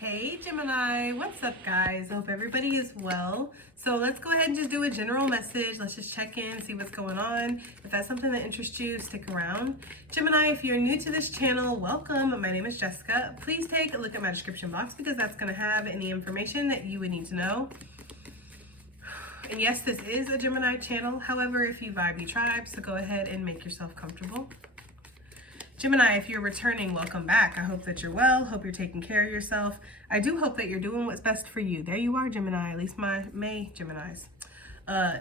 Hey Gemini, what's up guys? I hope everybody is well. So let's go ahead and just do a general message. Let's just check in, see what's going on. If that's something that interests you, stick around. Gemini, if you're new to this channel, welcome. My name is Jessica. Please take a look at my description box because that's going to have any information that you would need to know. And yes, this is a Gemini channel. However, if you vibe, you tribe, so go ahead and make yourself comfortable. Gemini, if you're returning, welcome back. I hope that you're well. Hope you're taking care of yourself. I do hope that you're doing what's best for you. There you are, Gemini, at least my May Geminis.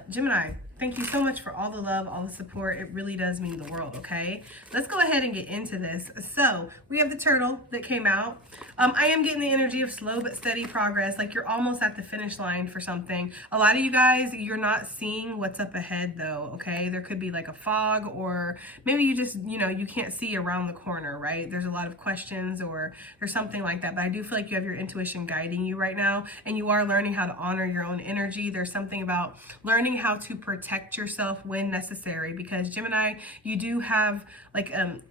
Gemini, thank you so much for all the love, all the support. It really does mean the world, okay? Let's go ahead and get into this. So we have the turtle that came out. I am getting the energy of slow but steady progress. Like you're almost at the finish line for something. A lot of you guys, you're not seeing what's up ahead though, okay? There could be like a fog, or maybe you just, you can't see around the corner, right? There's a lot of questions or there's something like that. But I do feel like you have your intuition guiding you right now, and you are learning how to honor your own energy. There's something about learning how to protect yourself when necessary, because Gemini, you do have like a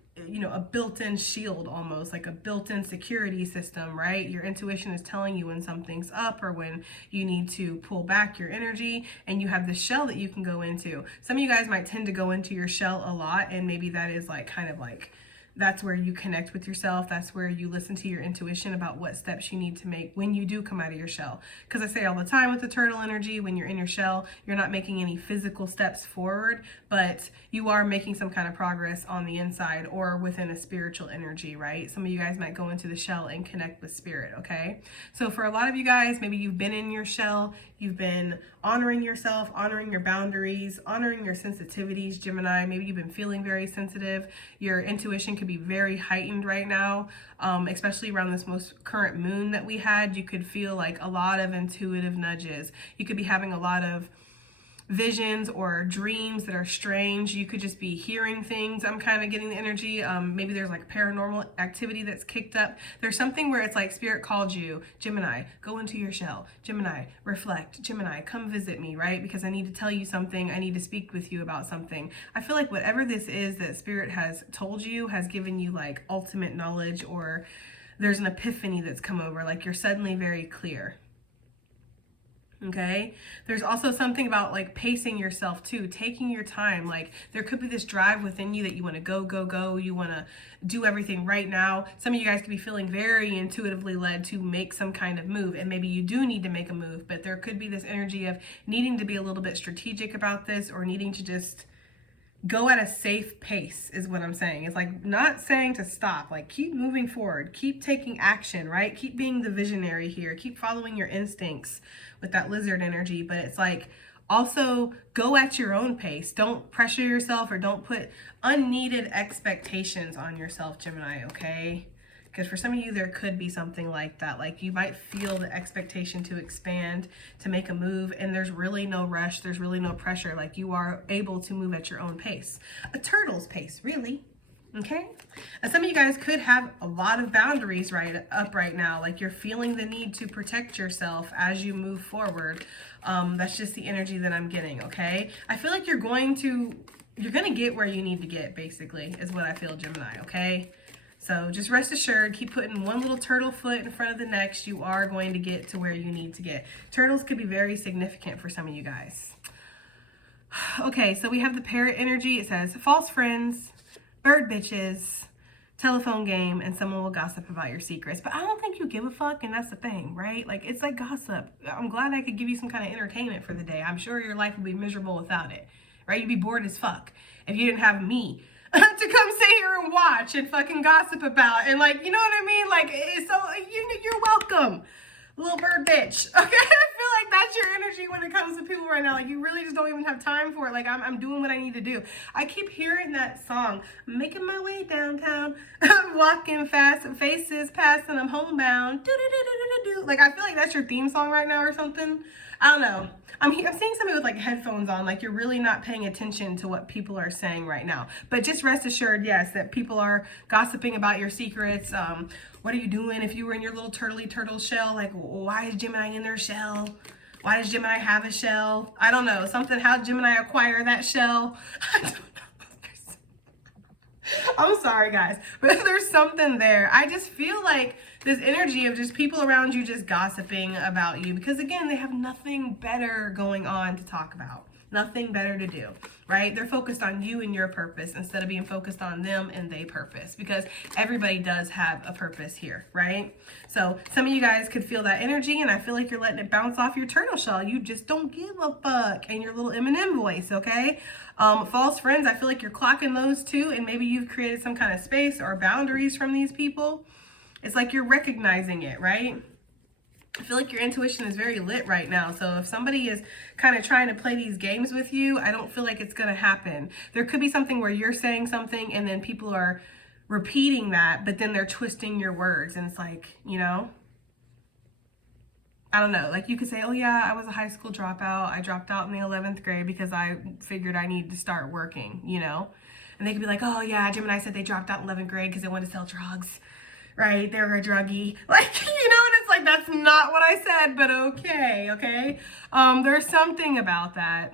built-in shield, almost like a built-in security system, right? Your intuition is telling you when something's up or when you need to pull back your energy, and you have the shell that you can go into. Some of you guys might tend to go into your shell a lot, and maybe that is like kind of like that's where you connect with yourself. That's where you listen to your intuition about what steps you need to make when you do come out of your shell. Because I say all the time with the turtle energy, when you're in your shell, you're not making any physical steps forward, but you are making some kind of progress on the inside or within a spiritual energy, right? Some of you guys might go into the shell and connect with spirit, okay? So for a lot of you guys, maybe you've been in your shell, you've been honoring yourself, honoring your boundaries, honoring your sensitivities, Gemini. Maybe you've been feeling very sensitive. Your intuition could be very heightened right now, especially around this most current moon that we had. You could feel like a lot of intuitive nudges. You could be having a lot of visions or dreams that are strange. You could just be hearing things. I'm kind of getting the energy. Maybe there's like paranormal activity that's kicked up. There's something where it's like spirit called you, Gemini, go into your shell. Gemini, reflect. Gemini, come visit me, right? Because I need to tell you something. I need to speak with you about something. I feel like whatever this is that spirit has told you has given you like ultimate knowledge, or there's an epiphany that's come over. Like you're suddenly very clear. Okay, there's also something about like pacing yourself too, taking your time. Like there could be this drive within you that you want to go. You want to do everything right now. Some of you guys could be feeling very intuitively led to make some kind of move, and maybe you do need to make a move, but there could be this energy of needing to be a little bit strategic about this, or needing to just go at a safe pace is what I'm saying. It's like not saying to stop, like keep moving forward, keep taking action, right? Keep being the visionary here, keep following your instincts with that lizard energy. But it's like also go at your own pace. Don't pressure yourself, or don't put unneeded expectations on yourself, Gemini, okay? Because for some of you, there could be something like that. Like you might feel the expectation to expand, to make a move, and there's really no rush. There's really no pressure. Like you are able to move at your own pace. A turtle's pace, really. Okay? And some of you guys could have a lot of boundaries right now. Like you're feeling the need to protect yourself as you move forward. That's just the energy that I'm getting, okay? I feel like you're going to get where you need to get, basically, is what I feel, Gemini, okay? So just rest assured, keep putting one little turtle foot in front of the next. You are going to get to where you need to get. Turtles could be very significant for some of you guys. Okay, so we have the parrot energy. It says, false friends, bird bitches, telephone game, and someone will gossip about your secrets. But I don't think you give a fuck, and that's the thing, right? Like, it's like gossip. I'm glad I could give you some kind of entertainment for the day. I'm sure your life would be miserable without it, right? You'd be bored as fuck if you didn't have me to come sit here and watch and fucking gossip about, and like, you know what I mean? Like, so you're welcome, little bird bitch. Okay, I feel like that's your energy when it comes to people right now. Like you really just don't even have time for it. Like I'm doing what I need to do. I keep hearing that song, making my way downtown, I'm walking fast, faces passing, I'm homebound. Like I feel like that's your theme song right now or something. I don't know. I'm seeing somebody with like headphones on, like you're really not paying attention to what people are saying right now. But just rest assured, yes, that people are gossiping about your secrets. What are you doing if you were in your little turtle shell? Like, why is Gemini in their shell? Why does Gemini have a shell? I don't know. Something, how Gemini acquire that shell? I don't know. I'm sorry, guys, but there's something there. I just feel like this energy of just people around you just gossiping about you because, again, they have nothing better going on to talk about. Nothing better to do, right? They're focused on you and your purpose instead of being focused on them and their purpose, because everybody does have a purpose here, right? So some of you guys could feel that energy, and I feel like you're letting it bounce off your turtle shell. You just don't give a fuck, and your little M&M voice, okay? False friends, I feel like you're clocking those too, and maybe you've created some kind of space or boundaries from these people. It's like you're recognizing it, right? I feel like your intuition is very lit right now. So if somebody is kind of trying to play these games with you, I don't feel like it's going to happen. There could be something where you're saying something and then people are repeating that, but then they're twisting your words. And it's like, you know, I don't know. Like you could say, oh yeah, I was a high school dropout. I dropped out in the 11th grade because I figured I needed to start working, you know? And they could be like, oh yeah, Gemini said they dropped out in 11th grade because they wanted to sell drugs. Right, they're a druggie, like, you know, and it's like, that's not what I said, but okay. There's something about that,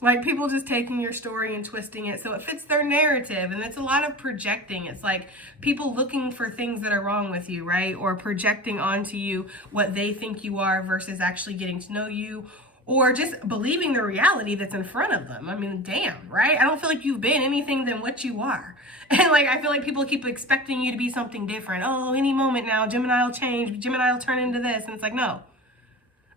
like people just taking your story and twisting it so it fits their narrative, and it's a lot of projecting. It's like people looking for things that are wrong with you, right, or projecting onto you what they think you are versus actually getting to know you, or just believing the reality that's in front of them. I mean, damn, right? I don't feel like you've been anything than what you are. And like, I feel like people keep expecting you to be something different. Oh, any moment now, Gemini will change, Gemini will turn into this. And it's like, no,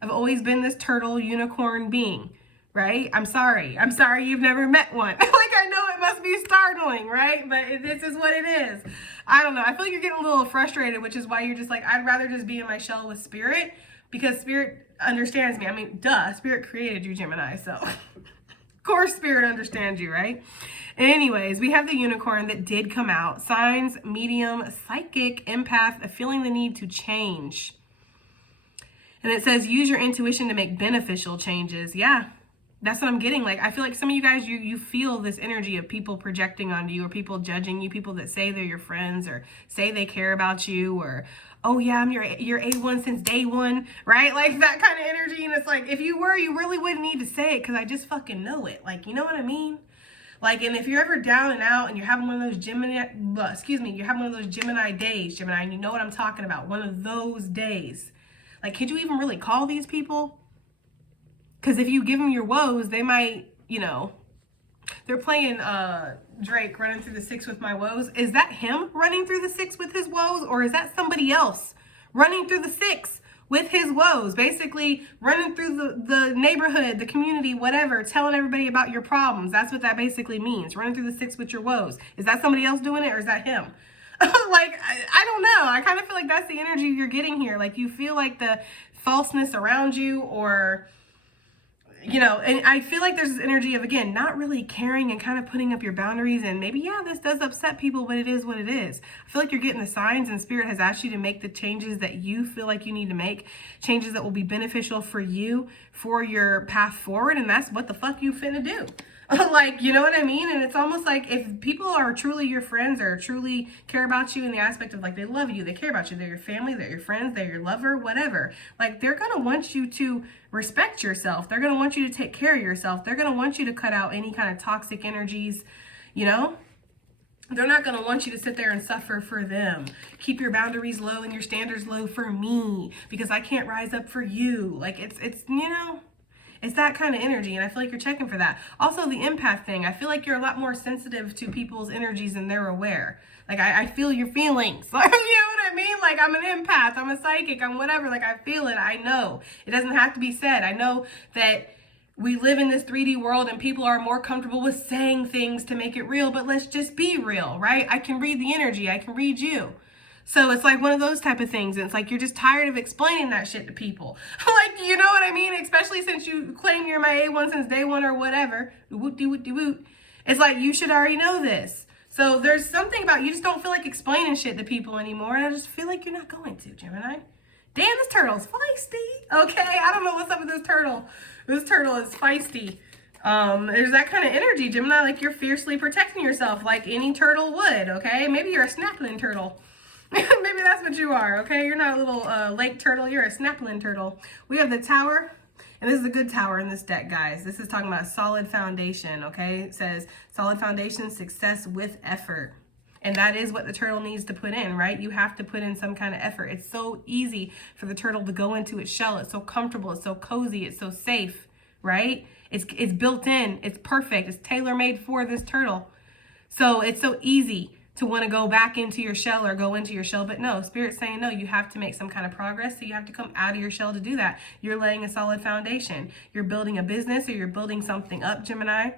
I've always been this turtle unicorn being, right? I'm sorry you've never met one. Like, I know it must be startling, right? But this is what it is. I don't know. I feel like you're getting a little frustrated, which is why you're just like, I'd rather just be in my shell with spirit, because spirit understands me. I mean, duh, spirit created you, Gemini, so of course spirit understands you, right? Anyways, we have the unicorn that did come out. Signs: medium, psychic, empath, feeling the need to change. And it says use your intuition to make beneficial changes. Yeah, that's what I'm getting. Like, I feel like some of you guys, you feel this energy of people projecting onto you, or people judging you, people that say they're your friends or say they care about you, or oh yeah, I'm your A1 since day one, right? Like that kind of energy. And it's like, if you were, you really wouldn't need to say it, because I just fucking know it. Like, you know what I mean? Like, and if you're ever down and out and you're having one of those Gemini days, Gemini, and you know what I'm talking about, one of those days. Like, could you even really call these people? Because if you give them your woes, they might, you know, they're playing Drake, Running Through the Six with My Woes. Is that him running through the six with his woes? Or is that somebody else running through the six with his woes? Basically running through the neighborhood, the community, whatever, telling everybody about your problems. That's what that basically means. Running through the six with your woes. Is that somebody else doing it, or is that him? Like, I don't know. I kind of feel like that's the energy you're getting here. Like, you feel like the falseness around you, or, you know, and I feel like there's this energy of, again, not really caring and kind of putting up your boundaries. And maybe, yeah, this does upset people, but it is what it is. I feel like you're getting the signs, and spirit has asked you to make the changes that you feel like you need to make, changes that will be beneficial for you, for your path forward. And that's what the fuck you finna do. Like, you know what I mean? And it's almost like, if people are truly your friends, or truly care about you in the aspect of, like, they love you, they care about you, they're your family, they're your friends, they're your lover, whatever, like, they're gonna want you to respect yourself. They're gonna want you to take care of yourself. They're gonna want you to cut out any kind of toxic energies, you know? They're not going to want you to sit there and suffer for them. Keep your boundaries low and your standards low for me, because I can't rise up for you. Like, it's you know, it's that kind of energy, and I feel like you're checking for that. Also, the empath thing, I feel like you're a lot more sensitive to people's energies and they're aware. Like, I feel your feelings. Like, you know what I mean? Like, I'm an empath, I'm a psychic, I'm whatever. Like, I feel it, I know. It doesn't have to be said. I know that we live in this 3D world and people are more comfortable with saying things to make it real, but let's just be real, right? I can read the energy, I can read you. So it's like one of those type of things. And it's like, you're just tired of explaining that shit to people. Like, you know what I mean? Especially since you claim you're my A1 since day one or whatever. Woot-de-woot-de-woot. It's like, you should already know this. So there's something about, you just don't feel like explaining shit to people anymore. And I just feel like you're not going to, Gemini. Damn, this turtle's feisty. Okay, I don't know what's up with this turtle. This turtle is feisty. There's that kind of energy, Gemini, like you're fiercely protecting yourself like any turtle would, okay? Maybe you're a snappling turtle. Maybe that's what you are, okay? You're not a little lake turtle, you're a snappling turtle. We have the Tower, and this is a good tower in this deck, guys. This is talking about a solid foundation, okay? It says solid foundation, success with effort. And that is what the turtle needs to put in, right? You have to put in some kind of effort. It's so easy for the turtle to go into its shell. It's so comfortable. It's so cozy. It's so safe, right? It's built in. It's perfect. It's tailor-made for this turtle. So it's so easy to want to go back into your shell or go into your shell. But no, Spirit's saying, no, you have to make some kind of progress. So you have to come out of your shell to do that. You're laying a solid foundation. You're building a business, or you're building something up, Gemini.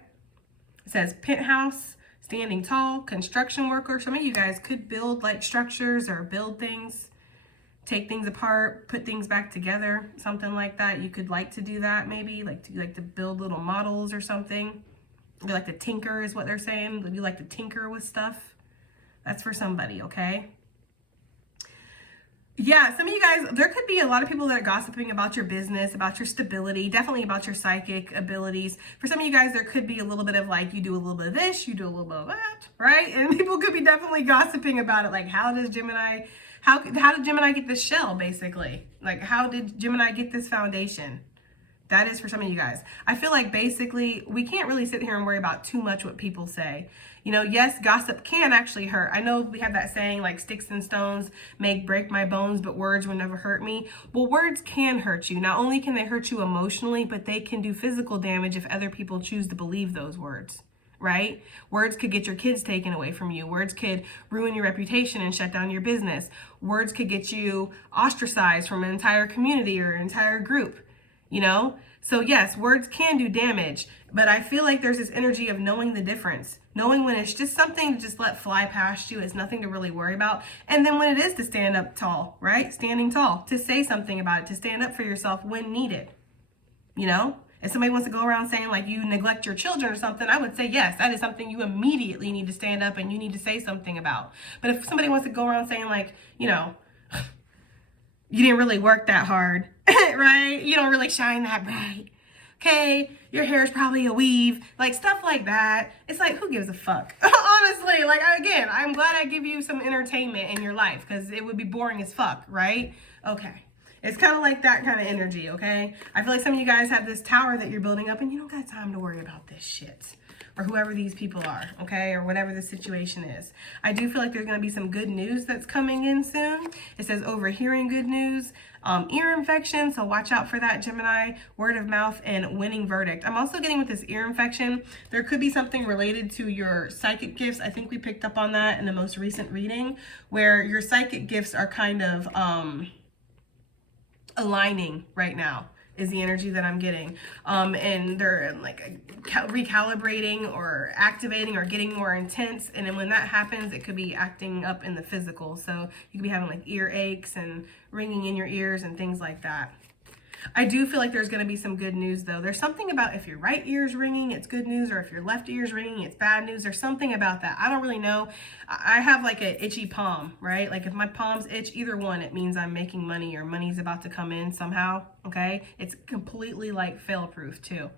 It says penthouse, standing tall, construction worker. Some of you guys could build like structures or build things, take things apart, put things back together, something like that. You could like to do that, maybe like to build little models or something. You like to tinker is what they're saying. You like to tinker with stuff. That's for somebody, okay? Yeah, some of you guys, there could be a lot of people that are gossiping about your business, about your stability, definitely about your psychic abilities. For some of you guys, there could be a little bit of like, you do a little bit of this, you do a little bit of that, right? And people could be definitely gossiping about it. Like, how did Gemini get this shell, basically? Like, how did Gemini get this foundation? That is for some of you guys. I feel like basically we can't really sit here and worry about too much what people say. You know, yes, gossip can actually hurt. I know we have that saying like sticks and stones may break my bones, but words will never hurt me. Well, words can hurt you. Not only can they hurt you emotionally, but they can do physical damage if other people choose to believe those words, right? Words could get your kids taken away from you. Words could ruin your reputation and shut down your business. Words could get you ostracized from an entire community or an entire group. You know, so yes, words can do damage, but I feel like there's this energy of knowing the difference, knowing when it's just something to just let fly past you. It's nothing to really worry about. And then when it is to stand up tall, right? Standing tall, to say something about it, to stand up for yourself when needed. You know, if somebody wants to go around saying like you neglect your children or something, I would say, yes, that is something you immediately need to stand up and you need to say something about. But if somebody wants to go around saying like, you know, you didn't really work that hard, right? You don't really shine that bright. Okay, your hair is probably a weave, like stuff like that. It's like, who gives a fuck? Honestly, like, again, I'm glad I give you some entertainment in your life because it would be boring as fuck, right? Okay, it's kind of like that kind of energy, okay? I feel like some of you guys have this tower that you're building up and you don't got time to worry about this shit. Or whoever these people are, okay? Or whatever the situation is. I do feel like there's going to be some good news that's coming in soon. It says overhearing good news, ear infection, so watch out for that, Gemini, word of mouth, and winning verdict. I'm also getting with this ear infection, there could be something related to your psychic gifts. I think we picked up on that in the most recent reading, where your psychic gifts are kind of aligning right now. Is the energy that I'm getting. And they're like recalibrating or activating or getting more intense. And then when that happens, it could be acting up in the physical. So you could be having like ear aches and ringing in your ears and things like that. I do feel like there's going to be some good news though. There's something about if your right ear's ringing, it's good news, or if your left ear's ringing, it's bad news. There's something about that. I don't really know. I have like an itchy palm, right? Like if my palms itch, either one, it means I'm making money or money's about to come in somehow, okay? It's completely like fail-proof too.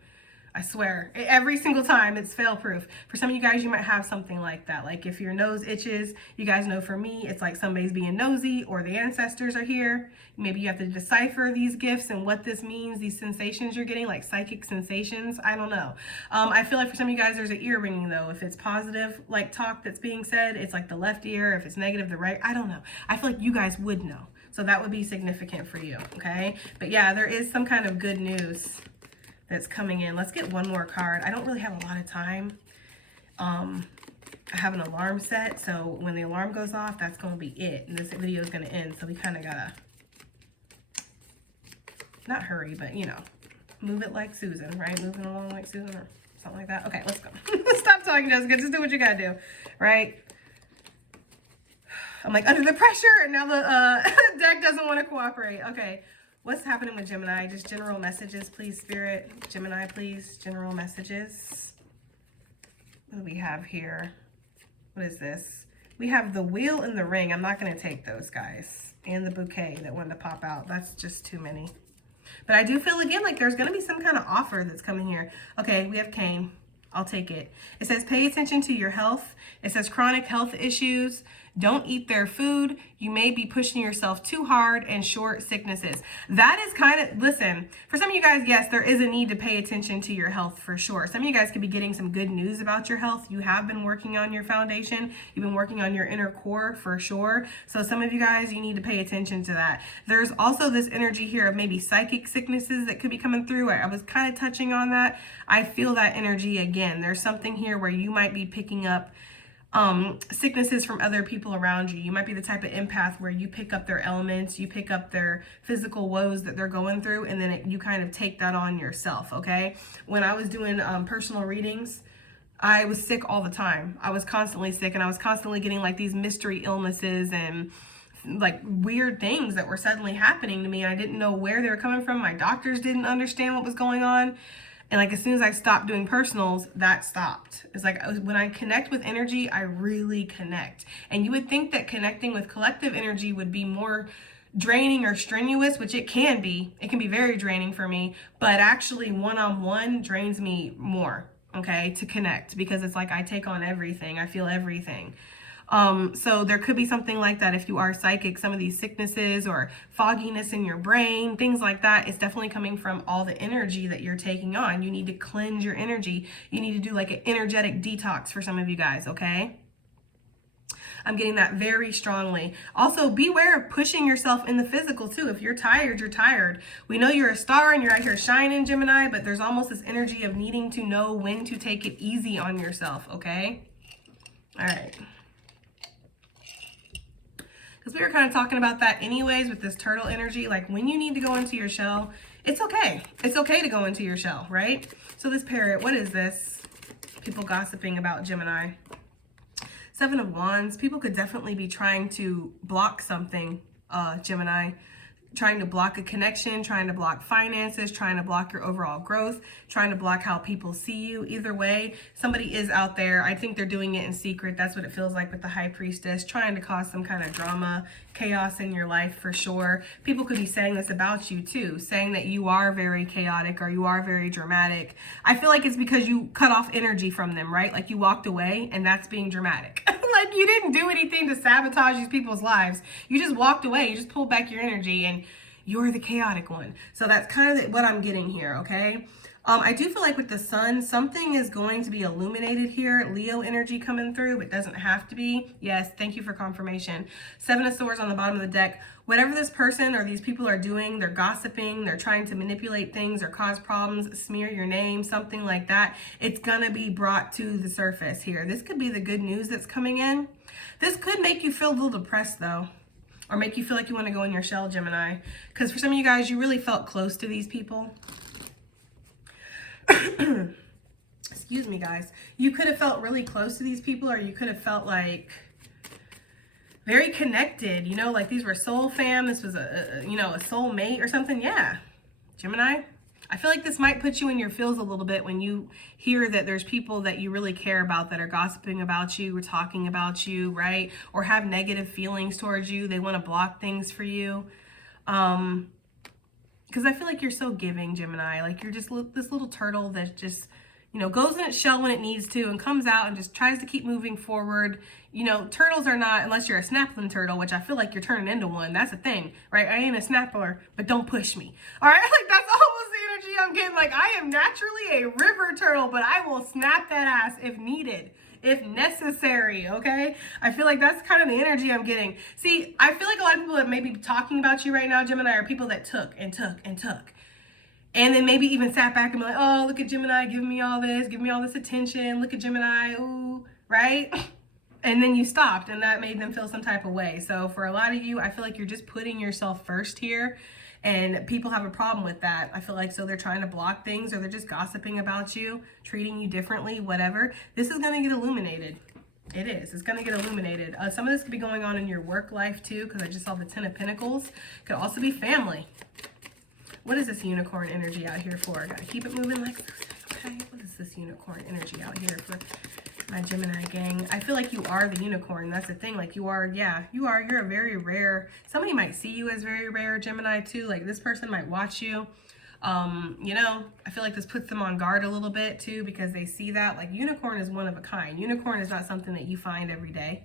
I swear, every single time it's fail-proof. For some of you guys, you might have something like that. Like if your nose itches, you guys know for me, it's like somebody's being nosy or the ancestors are here. Maybe you have to decipher these gifts and what this means, these sensations you're getting, like psychic sensations. I don't know. I feel like for some of you guys, there's an ear ringing though. If it's positive, like talk that's being said, it's like the left ear. If it's negative, the right. I don't know. I feel like you guys would know. So that would be significant for you, okay? But yeah, there is some kind of good news that's coming in. Let's get one more card. I don't really have a lot of time. I have an alarm set, so when the alarm goes off, that's going to be it. And this video is going to end, so we kind of got to not hurry, but, you know, move it like Susan, right? Moving along like Susan or something like that. Okay, let's go. Stop talking, Jessica. Just do what you got to do, right? I'm like under the pressure, and now the deck doesn't want to cooperate. Okay. What's happening with Gemini? Just general messages, please, Spirit. Gemini, please. General messages. What do we have here? What is this? We have the wheel and the ring. I'm not going to take those, guys. And the bouquet that wanted to pop out. That's just too many. But I do feel, again, like there's going to be some kind of offer that's coming here. Okay, we have Cain. I'll take it. It says pay attention to your health. It says chronic health issues. Don't eat their food. You may be pushing yourself too hard, and short sicknesses. That is kind of, listen, for some of you guys, yes, there is a need to pay attention to your health for sure. Some of you guys could be getting some good news about your health. You have been working on your foundation. You've been working on your inner core for sure. So some of you guys, you need to pay attention to that. There's also this energy here of maybe psychic sicknesses that could be coming through. I was kind of touching on that. I feel that energy again. There's something here where you might be picking up sicknesses from other people around you. You might be the type of empath where you pick up their elements, you pick up their physical woes that they're going through, and then you kind of take that on yourself, okay? When I was doing personal readings, I was sick all the time. I was constantly sick, and I was constantly getting like these mystery illnesses and like weird things that were suddenly happening to me, and I didn't know where they were coming from. My doctors didn't understand what was going on. And like as soon as I stopped doing personals, that stopped. It's like when I connect with energy, I really connect. And you would think that connecting with collective energy would be more draining or strenuous, which it can be. It can be very draining for me, but actually one-on-one drains me more, okay, to connect, because it's like I take on everything. I feel everything. So there could be something like that if you are psychic. Some of these sicknesses or fogginess in your brain, things like that, it's definitely coming from all the energy that you're taking on. You need to cleanse your energy. You need to do like an energetic detox for some of you guys, okay? I'm getting that very strongly. Also, beware of pushing yourself in the physical too. If you're tired, you're tired. We know you're a star and you're out here shining, Gemini, but there's almost this energy of needing to know when to take it easy on yourself, okay? All right. Because we were kind of talking about that anyways with this turtle energy. Like when you need to go into your shell, it's okay. It's okay to go into your shell, right? So this parrot, what is this? People gossiping about Gemini. Seven of Wands. People could definitely be trying to block something, Gemini. Trying to block a connection, trying to block finances, trying to block your overall growth, trying to block how people see you. Either way, somebody is out there. I think they're doing it in secret. That's what it feels like with the High Priestess, trying to cause some kind of drama, chaos in your life for sure. People could be saying this about you too, saying that you are very chaotic or you are very dramatic. I feel like it's because you cut off energy from them, right? Like you walked away, and that's being dramatic. Like you didn't do anything to sabotage these people's lives. You just walked away. You just pulled back your energy, and you're the chaotic one. So that's kind of what I'm getting here, okay? I do feel like with the sun, something is going to be illuminated here. Leo energy coming through, but doesn't have to be. Yes, thank you for confirmation. Seven of Swords on the bottom of the deck. Whatever this person or these people are doing, they're gossiping, they're trying to manipulate things or cause problems, smear your name, something like that. It's gonna be brought to the surface here. This could be the good news that's coming in. This could make you feel a little depressed though, or make you feel like you want to go in your shell, Gemini. Because for some of you guys, you really felt close to these people. Excuse me, guys. You could have felt really close to these people, or you could have felt like very connected, you know, like these were soul fam. This was a soul mate or something. Yeah, Gemini. I feel like this might put you in your feels a little bit when you hear that there's people that you really care about that are gossiping about you or talking about you, right? Or have negative feelings towards you. They want to block things for you. Because I feel like you're so giving, Gemini. Like you're just this little turtle that just, you know, goes in its shell when it needs to and comes out and just tries to keep moving forward. You know, turtles are not, unless you're a snapping turtle, which I feel like you're turning into one. That's the thing, right? I ain't a snapper, but don't push me. All right, like that's almost the energy I'm getting. Like I am naturally a river turtle, but I will snap that ass if needed, if necessary, okay? I feel like that's kind of the energy I'm getting. See, I feel like a lot of people that may be talking about you right now, Gemini, are people that took and took and took. And then maybe even sat back and be like, oh, look at Gemini giving me all this, giving me all this attention. Look at Gemini, ooh, right? And then you stopped, and that made them feel some type of way. So for a lot of you, I feel like you're just putting yourself first here, and people have a problem with that. I feel like so they're trying to block things, or they're just gossiping about you, treating you differently, whatever. This is going to get illuminated. It is. It's going to get illuminated. Some of this could be going on in your work life too, because I just saw the Ten of Pentacles. Could also be family. What is this unicorn energy out here for? I gotta keep it moving like this. Okay, what is this unicorn energy out here for my Gemini gang? I feel like you are the unicorn. That's the thing. Like you are, yeah, you are. You're a very rare. Somebody might see you as very rare, Gemini too. Like this person might watch you. You know, I feel like this puts them on guard a little bit too, because they see that like unicorn is one of a kind. Unicorn is not something that you find every day.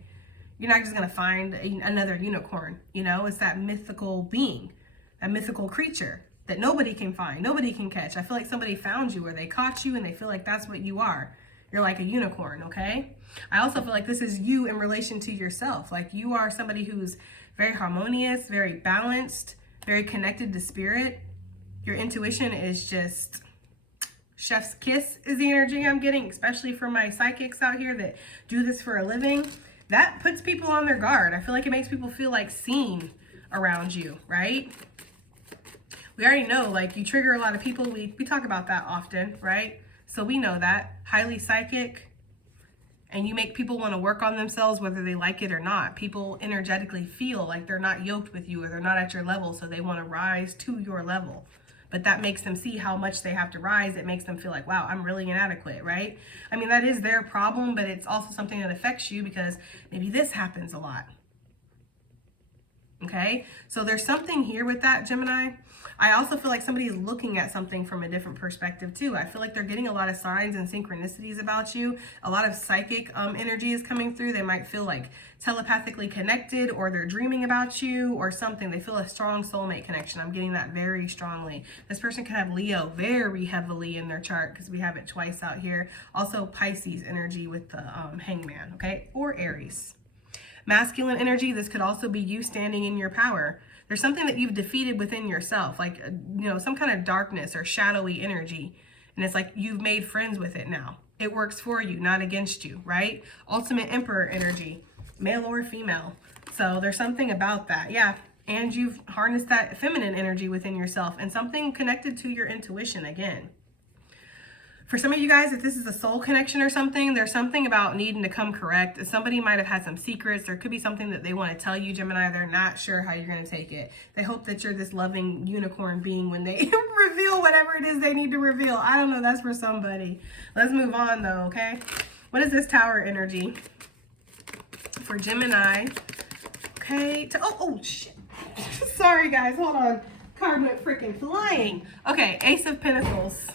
You're not just going to find another unicorn. You know, it's that mythical being, a mythical creature that nobody can find, nobody can catch. I feel like somebody found you or they caught you and they feel like that's what you are. You're like a unicorn, okay? I also feel like this is you in relation to yourself. Like you are somebody who's very harmonious, very balanced, very connected to spirit. Your intuition is just chef's kiss is the energy I'm getting, especially for my psychics out here that do this for a living. That puts people on their guard. I feel like it makes people feel like seen around you, right? We already know, like, you trigger a lot of people. We talk about that often, right? So we know that. Highly psychic. And you make people want to work on themselves whether they like it or not. People energetically feel like they're not yoked with you or they're not at your level, so they want to rise to your level. But that makes them see how much they have to rise. It makes them feel like, wow, I'm really inadequate, right? I mean, that is their problem, but it's also something that affects you because maybe this happens a lot. Okay? So there's something here with that, Gemini. I also feel like somebody is looking at something from a different perspective too. I feel like they're getting a lot of signs and synchronicities about you. A lot of psychic energy is coming through. They might feel like telepathically connected, or they're dreaming about you or something. They feel a strong soulmate connection. I'm getting that very strongly. This person can have Leo very heavily in their chart because we have it twice out here. Also Pisces energy with the hangman, okay? Or Aries. Masculine energy, this could also be you standing in your power. There's something that you've defeated within yourself, like, you know, some kind of darkness or shadowy energy. And it's like you've made friends with it now. It works for you, not against you, right? Ultimate Emperor energy, male or female. So there's something about that, yeah. And you've harnessed that feminine energy within yourself and something connected to your intuition again. For some of you guys, if this is a soul connection or something, there's something about needing to come correct. Somebody might have had some secrets. There could be something that they want to tell you, Gemini. They're not sure how you're going to take it. They hope that you're this loving unicorn being when they reveal whatever it is they need to reveal. I don't know. That's for somebody. Let's move on though, okay? What is this Tower energy for Gemini? Okay. Oh, shit. Sorry, guys. Hold on. Card went freaking flying. Okay. Ace of Pentacles.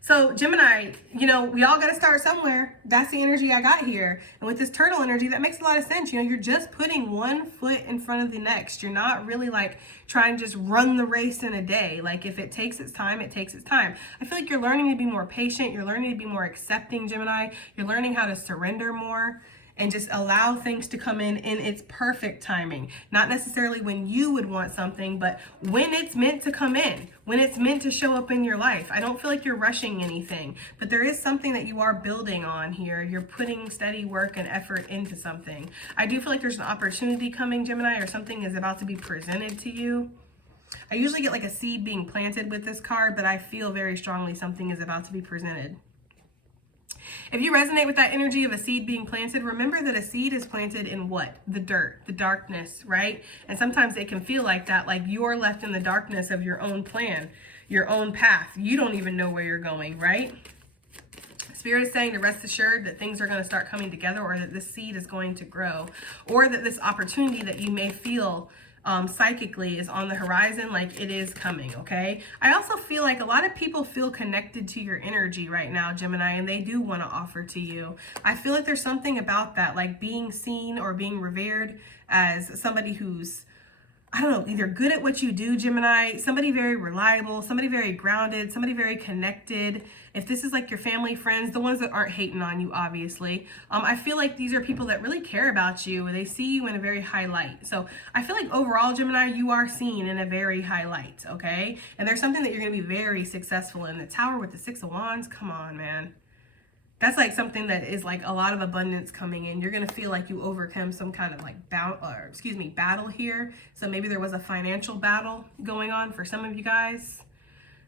So Gemini, you know, we all got to start somewhere. That's the energy I got here. And with this turtle energy, that makes a lot of sense. You know, you're just putting one foot in front of the next. You're not really like trying to just run the race in a day. Like if it takes its time, it takes its time. I feel like you're learning to be more patient. You're learning to be more accepting, Gemini. You're learning how to surrender more and just allow things to come in its perfect timing. Not necessarily when you would want something, but when it's meant to come in, when it's meant to show up in your life. I don't feel like you're rushing anything, but there is something that you are building on here. You're putting steady work and effort into something. I do feel like there's an opportunity coming, Gemini, or something is about to be presented to you. I usually get like a seed being planted with this card, but I feel very strongly something is about to be presented. If you resonate with that energy of a seed being planted, remember that a seed is planted in what? The dirt, the darkness, right? And sometimes it can feel like that, like you're left in the darkness of your own plan, your own path. You don't even know where you're going, right? Spirit is saying to rest assured that things are going to start coming together, or that this seed is going to grow, or that this opportunity that you may feel psychically is on the horizon, like it is coming, okay? I also feel like a lot of people feel connected to your energy right now, Gemini, and they do want to offer to you. I feel like there's something about that, like being seen or being revered as somebody who's, I don't know, either good at what you do, Gemini, somebody very reliable, somebody very grounded, somebody very connected. If this is like your family, friends, the ones that aren't hating on you, obviously, I feel like these are people that really care about you. They see you in a very high light. So I feel like overall, Gemini, you are seen in a very high light, okay? And there's something that you're going to be very successful in. The Tower with the Six of Wands, come on, man. That's like something that is like a lot of abundance coming in. You're going to feel like you overcome some kind of like battle here. So maybe there was a financial battle going on for some of you guys.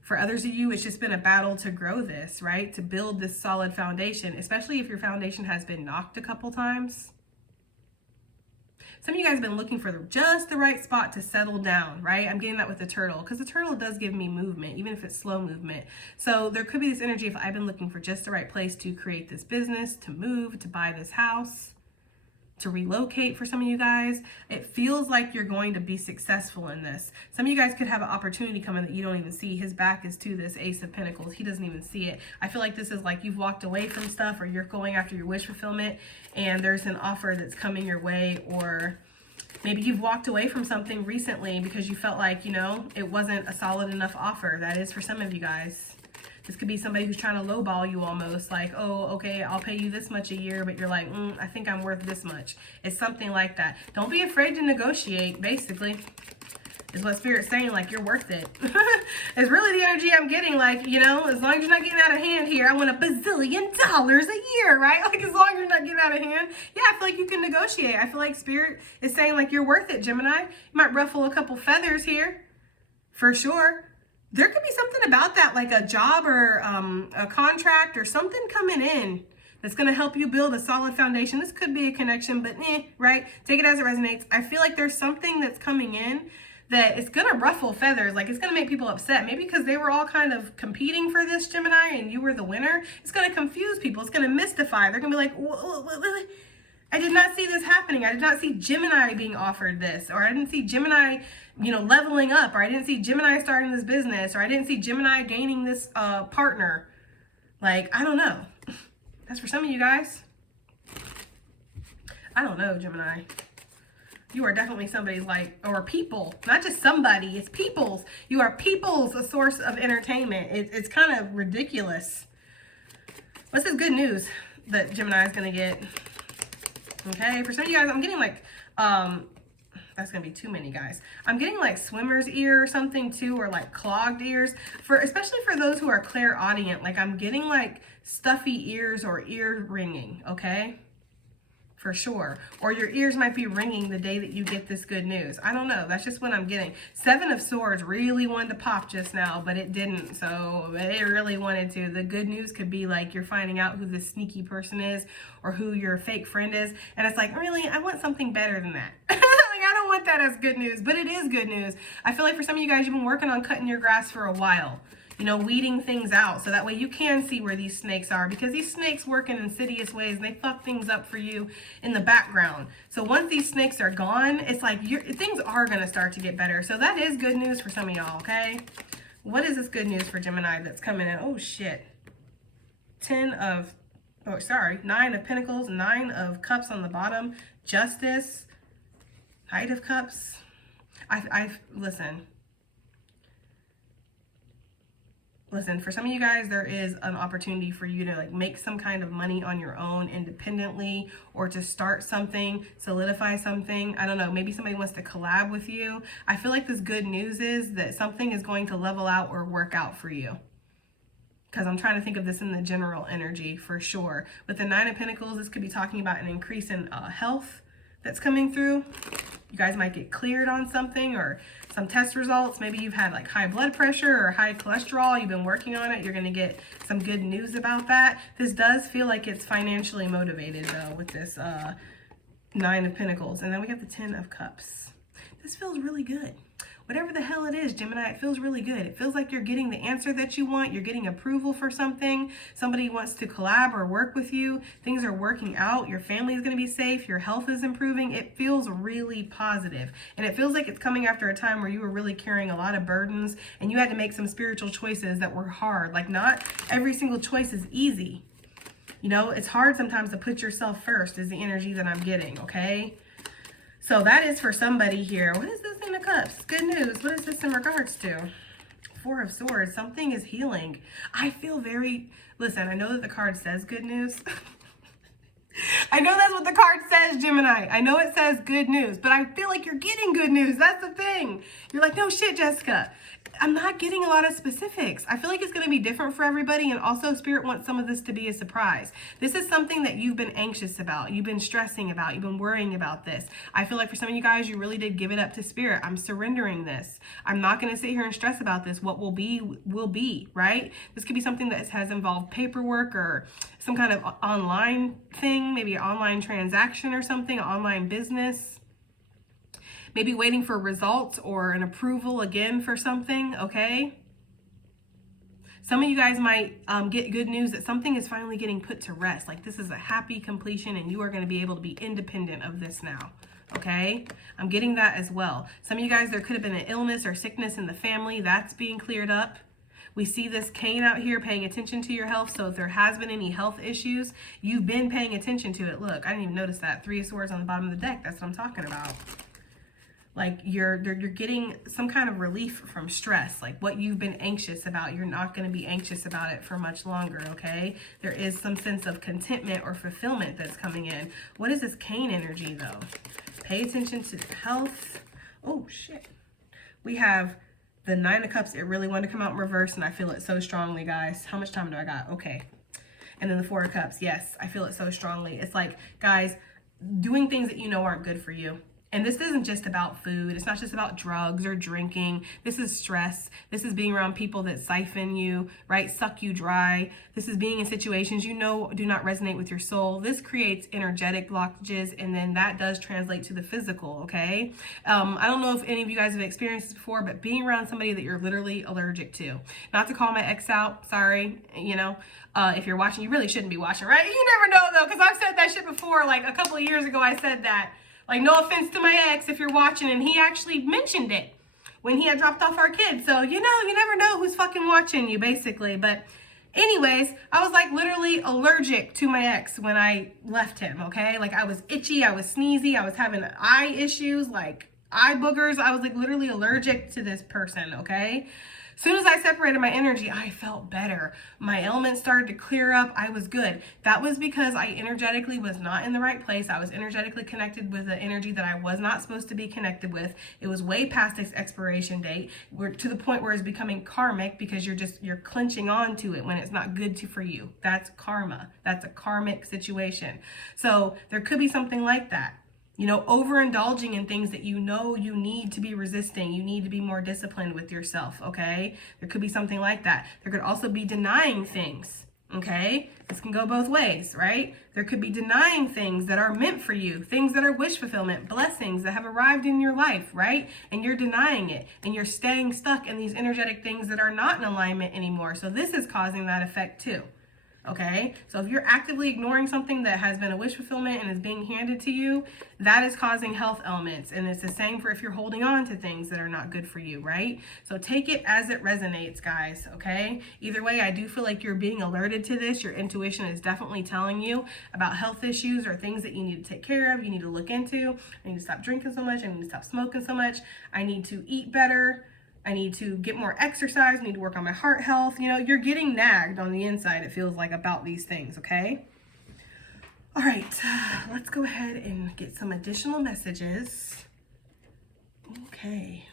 For others of you, it's just been a battle to grow this, right? To build this solid foundation, especially if your foundation has been knocked a couple times. Some of you guys have been looking for just the right spot to settle down, right? I'm getting that with the turtle, because the turtle does give me movement, even if it's slow movement. So there could be this energy if I've been looking for just the right place to create this business, to move, to buy this house, to relocate for some of you guys. It feels like you're going to be successful in this. Some of you guys could have an opportunity coming that you don't even see. His back is to this Ace of Pentacles. He doesn't even see it. I feel like this is like you've walked away from stuff, or you're going after your wish fulfillment and there's an offer that's coming your way, or maybe you've walked away from something recently because you felt like, you know, it wasn't a solid enough offer. That is for some of you guys. This could be somebody who's trying to lowball you almost, like, oh, okay, I'll pay you this much a year, but you're like, I think I'm worth this much. It's something like that. Don't be afraid to negotiate, basically, is what Spirit's saying, like, you're worth it. It's really the energy I'm getting, like, you know, as long as you're not getting out of hand here, I want $1 bazillion a year, right? Like, as long as you're not getting out of hand, yeah, I feel like you can negotiate. I feel like Spirit is saying, like, you're worth it, Gemini. You might ruffle a couple feathers here, for sure. There could be something about that, like a job or a contract or something coming in that's going to help you build a solid foundation. This could be a connection, but right? Take it as it resonates. I feel like there's something that's coming in that it's going to ruffle feathers. Like, it's going to make people upset. Maybe because they were all kind of competing for this, Gemini, and you were the winner. It's going to confuse people. It's going to mystify. They're going to be like, I did not see this happening. I did not see Gemini being offered this, or I didn't see Gemini, you know, leveling up, or I didn't see Gemini starting this business, or I didn't see Gemini gaining this partner. Like, I don't know. That's for some of you guys. I don't know, Gemini. You are definitely somebody's, like, or people, not just somebody, it's people's. You are people's a source of entertainment. It's kind of ridiculous. What's this good news that Gemini is going to get? Okay, for some of you guys, I'm getting like, that's gonna be too many, guys. I'm getting like swimmer's ear or something too, or like clogged ears, especially for those who are clairaudient. Like, I'm getting like stuffy ears or ear ringing, okay? For sure. Or your ears might be ringing the day that you get this good news. I don't know. That's just what I'm getting. 7 of Swords really wanted to pop just now, but it didn't. So it really wanted to. The good news could be like you're finding out who this sneaky person is, or who your fake friend is. And it's like, really, I want something better than that. Like, I don't want that as good news, but it is good news. I feel like for some of you guys, you've been working on cutting your grass for a while. You know, weeding things out so that way you can see where these snakes are, because these snakes work in insidious ways and they fuck things up for you in the background. So once these snakes are gone, it's like things are going to start to get better. So that is good news for some of y'all, okay? What is this good news for Gemini that's coming in? Oh, shit. 9 of Pentacles, 9 of Cups on the bottom, Justice, Knight of Cups. Listen, for some of you guys, there is an opportunity for you to like make some kind of money on your own independently, or to start something, solidify something. I don't know, maybe somebody wants to collab with you. I feel like this good news is that something is going to level out or work out for you. Because I'm trying to think of this in the general energy for sure. With the 9 of Pentacles, this could be talking about an increase in health that's coming through. You guys might get cleared on something, or some test results. Maybe you've had like high blood pressure or high cholesterol. You've been working on it. You're going to get some good news about that. This does feel like it's financially motivated though with this 9 of Pentacles. And then we have the 10 of Cups. This feels really good. Whatever the hell it is, Gemini, it feels really good. It feels like you're getting the answer that you want. You're getting approval for something. Somebody wants to collab or work with you. Things are working out. Your family is going to be safe. Your health is improving. It feels really positive. And it feels like it's coming after a time where you were really carrying a lot of burdens and you had to make some spiritual choices that were hard. Like, not every single choice is easy. You know, it's hard sometimes to put yourself first, is the energy that I'm getting, okay? So that is for somebody here. What is this in the Cups? Good news. What is this in regards to? 4 of Swords. Something is healing. I feel listen, I know that the card says good news. I know that's what the card says, Gemini. I know it says good news, but I feel like you're getting good news. That's the thing. You're like, no shit, Jessica. I'm not getting a lot of specifics. I feel like it's going to be different for everybody, and also Spirit wants some of this to be a surprise. This is something that you've been anxious about, you've been stressing about, you've been worrying about this. I feel like for some of you guys, you really did give it up to Spirit. I'm surrendering this. I'm not going to sit here and stress about this. What will be, right? This could be something that has involved paperwork or some kind of online thing, maybe an online transaction or something, an online business. Maybe waiting for results or an approval again for something, okay? Some of you guys might get good news that something is finally getting put to rest. Like this is a happy completion and you are going to be able to be independent of this now. Okay, I'm getting that as well. Some of you guys, there could have been an illness or sickness in the family. That's being cleared up. We see this cane out here paying attention to your health. So if there has been any health issues, you've been paying attention to it. Look, I didn't even notice that. 3 of Swords on the bottom of the deck. That's what I'm talking about. Like you're getting some kind of relief from stress. Like what you've been anxious about, you're not going to be anxious about it for much longer, okay? There is some sense of contentment or fulfillment that's coming in. What is this cane energy though? Pay attention to the health. Oh shit. We have the 9 of Cups. It really wanted to come out in reverse and I feel it so strongly, guys. How much time do I got? Okay. And then the 4 of Cups. Yes, I feel it so strongly. It's like, guys, doing things that you know aren't good for you. And this isn't just about food. It's not just about drugs or drinking. This is stress. This is being around people that siphon you, right? Suck you dry. This is being in situations you know do not resonate with your soul. This creates energetic blockages, and then that does translate to the physical, okay? I don't know if any of you guys have experienced this before, but being around somebody that you're literally allergic to. Not to call my ex out, sorry, you know. If you're watching, you really shouldn't be watching, right? You never know though, because I've said that shit before. Like a couple of years ago, I said that. Like, no offense to my ex if you're watching, and he actually mentioned it when he had dropped off our kids. So, you know, you never know who's fucking watching you, basically. But anyways, I was like literally allergic to my ex when I left him, okay? Like I was itchy, I was sneezy, I was having eye issues, like eye boogers. I was like literally allergic to this person, okay? Soon as I separated my energy, I felt better. My elements started to clear up. I was good. That was because I energetically was not in the right place. I was energetically connected with an energy that I was not supposed to be connected with. It was way past its expiration date. We're to the point where it's becoming karmic because you're clenching on to it when it's not good for you. That's karma. That's a karmic situation. So there could be something like that. You know, overindulging in things that you know you need to be resisting. You need to be more disciplined with yourself, okay? There could be something like that. There could also be denying things, okay? This can go both ways, right? There could be denying things that are meant for you, things that are wish fulfillment, blessings that have arrived in your life, right? And you're denying it, and you're staying stuck in these energetic things that are not in alignment anymore. So this is causing that effect too. Okay, so if you're actively ignoring something that has been a wish fulfillment and is being handed to you, that is causing health elements. And it's the same for if you're holding on to things that are not good for you, right? So take it as it resonates, guys, okay? Either way, I do feel like you're being alerted to this. Your intuition is definitely telling you about health issues or things that you need to take care of, you need to look into. I need to stop drinking so much, I need to stop smoking so much, I need to eat better, I need to get more exercise, I need to work on my heart health. You know, you're getting nagged on the inside, it feels like, about these things, okay? All right, let's go ahead and get some additional messages. Okay,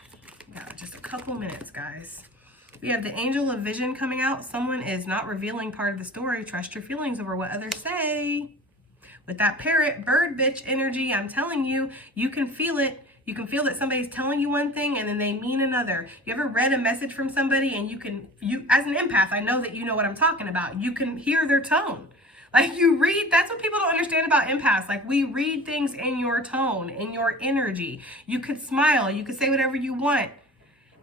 got just a couple minutes, guys. We have the Angel of Vision coming out. Someone is not revealing part of the story. Trust your feelings over what others say. With that parrot, bird bitch energy, I'm telling you, you can feel it. You can feel that somebody's telling you one thing and then they mean another. You ever read a message from somebody and you as an empath, I know that you know what I'm talking about. You can hear their tone. Like you read, that's what people don't understand about empaths. Like we read things in your tone, in your energy. You could smile, you could say whatever you want,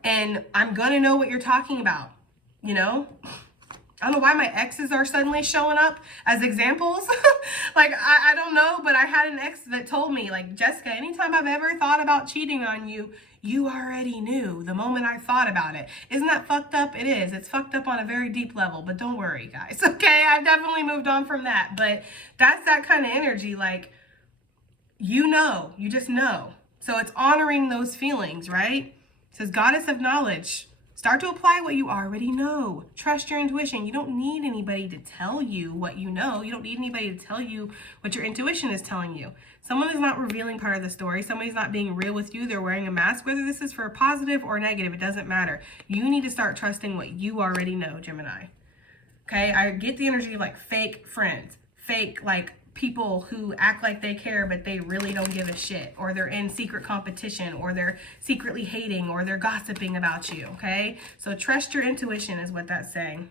and I'm gonna know what you're talking about, you know? I don't know why my exes are suddenly showing up as examples. Like, I don't know, but I had an ex that told me, like, Jessica, anytime I've ever thought about cheating on you, you already knew the moment I thought about it. Isn't that fucked up? It is. It's fucked up on a very deep level, but don't worry, guys. Okay, I've definitely moved on from that, but that's that kind of energy. Like, you know, you just know. So it's honoring those feelings, right? It says, Goddess of Knowledge. Start to apply what you already know. Trust your intuition. You don't need anybody to tell you what you know. You don't need anybody to tell you what your intuition is telling you. Someone is not revealing part of the story. Somebody's not being real with you. They're wearing a mask. Whether this is for positive or negative, it doesn't matter. You need to start trusting what you already know, Gemini. Okay, I get the energy of like fake friends, fake like people who act like they care but they really don't give a shit, or they're in secret competition, or they're secretly hating, or they're gossiping about you. Okay, so trust your intuition is what that's saying.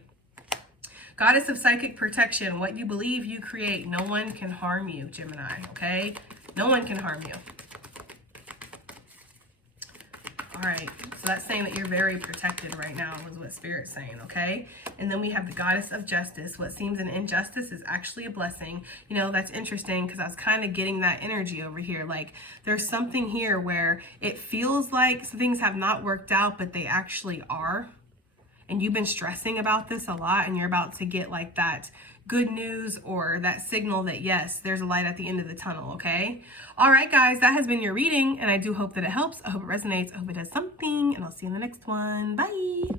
Goddess of Psychic Protection. What you believe you create. No one can harm you, Gemini. Okay, no one can harm you. All right, so that's saying that you're very protected right now is what Spirit's saying, okay? And then we have the Goddess of Justice. What seems an injustice is actually a blessing. You know, that's interesting because I was kind of getting that energy over here. Like, there's something here where it feels like things have not worked out, but they actually are. And you've been stressing about this a lot, and you're about to get like that good news or that signal that yes, there's a light at the end of the tunnel, okay? All right, guys, that has been your reading, and I do hope that it helps. I hope it resonates. I hope it does something, and I'll see you in the next one. Bye.